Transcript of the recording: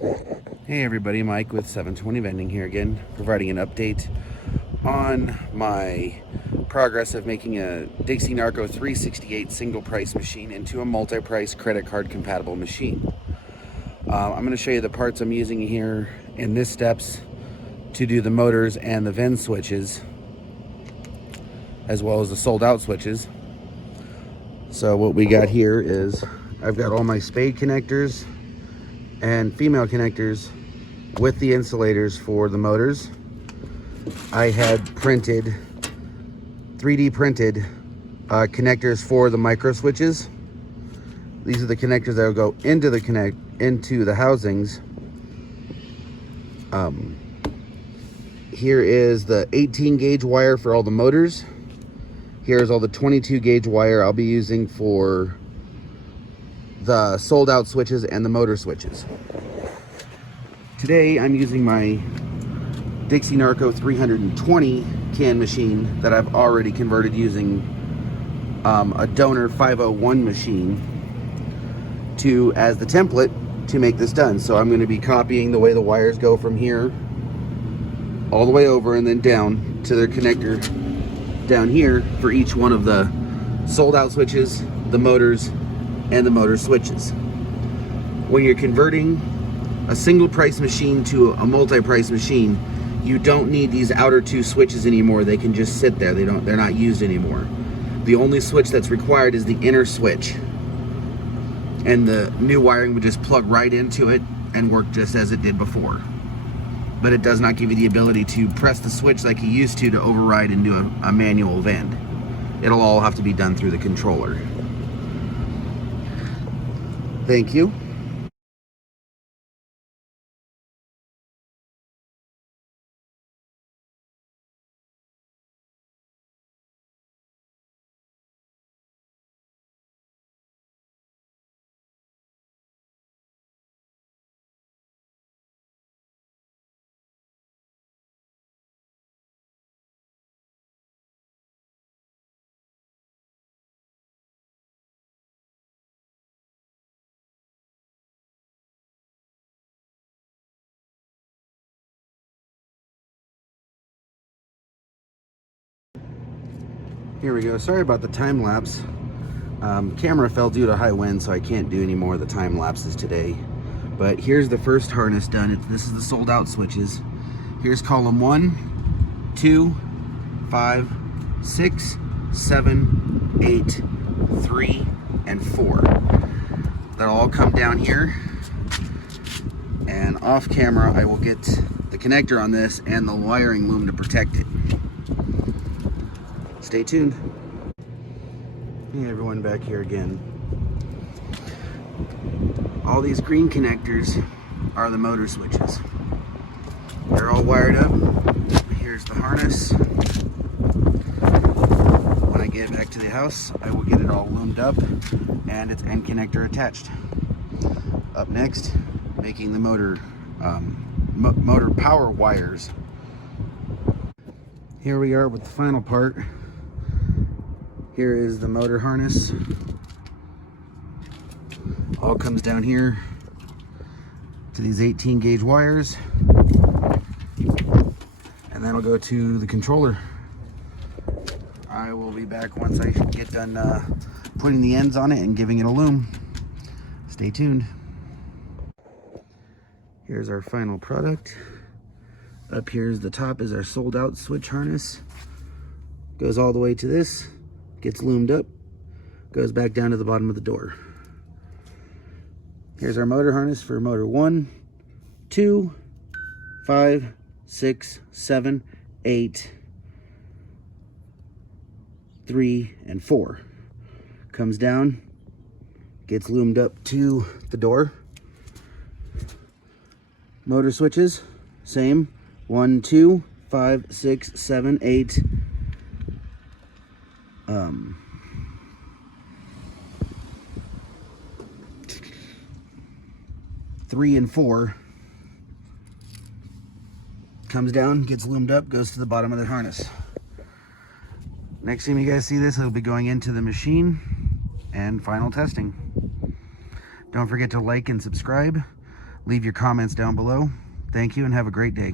Hey everybody, Mike with 720 Vending here again, providing an update on my progress of making a Dixie Narco 368 single price machine into a multi-price credit card compatible machine. I'm going to show you the parts I'm using here in this steps to do the motors and the vend switches, as well as the sold out switches. So what we got here is I've got all my spade connectors and female connectors with the insulators for the motors. I had printed 3D printed connectors for the micro switches. These are the connectors that will go into the housings. Here is the 18 gauge wire for all the motors. Here's all the 22 gauge wire I'll be using for the sold out switches and the motor switches. Today I'm using my Dixie Narco 320 can machine that I've already converted using a donor 501 machine as the template to make this done. So I'm going to be copying the way the wires go from here all the way over and then down to their connector down here for each one of the sold out switches, the motors, and the motor switches. When you're converting a single price machine to a multi-price machine, you don't need these outer two switches anymore. They can just sit there. They're not used anymore. The only switch that's required is the inner switch, and the new wiring would just plug right into it and work just as it did before. But it does not give you the ability to press the switch like you used to override and do a manual vend. It'll all have to be done through the controller. Thank you. Here we go. Sorry about the time lapse. Camera fell due to high wind, so I can't do any more of the time lapses today. But here's the first harness done. This is the sold out switches. Here's column 1, 2, 5, 6, 7, 8, 3, and 4. That'll all come down here. And off camera, I will get the connector on this and the wiring loom to protect it. Stay tuned. Hey everyone, back here again. All these green connectors are the motor switches. They're all wired up. Here's the harness. When I get back to the house, I will get it all loomed up and its end connector attached. Up next, making the motor power wires. Here we are with the final part. Here is the motor harness. All comes down here to these 18 gauge wires, and then I'll go to the controller. I will be back once I get done putting the ends on it and giving it a loom. Stay tuned. Here's our final product. Up here's the top is our sold out switch harness. Goes all the way to this. Gets loomed up, goes back down to the bottom of the door. Here's our motor harness for motor 1, 2, 5, 6, 7, 8, 3, and 4. Comes down, gets loomed up to the door. Motor switches, same. 1, 2, 5, 6, 7, 8. 3 and 4 comes down, gets loomed up, goes to the bottom of the harness. Next time you guys see this, it'll be going into the machine and final testing. Don't forget to like and subscribe. Leave your comments down below. Thank you and have a great day.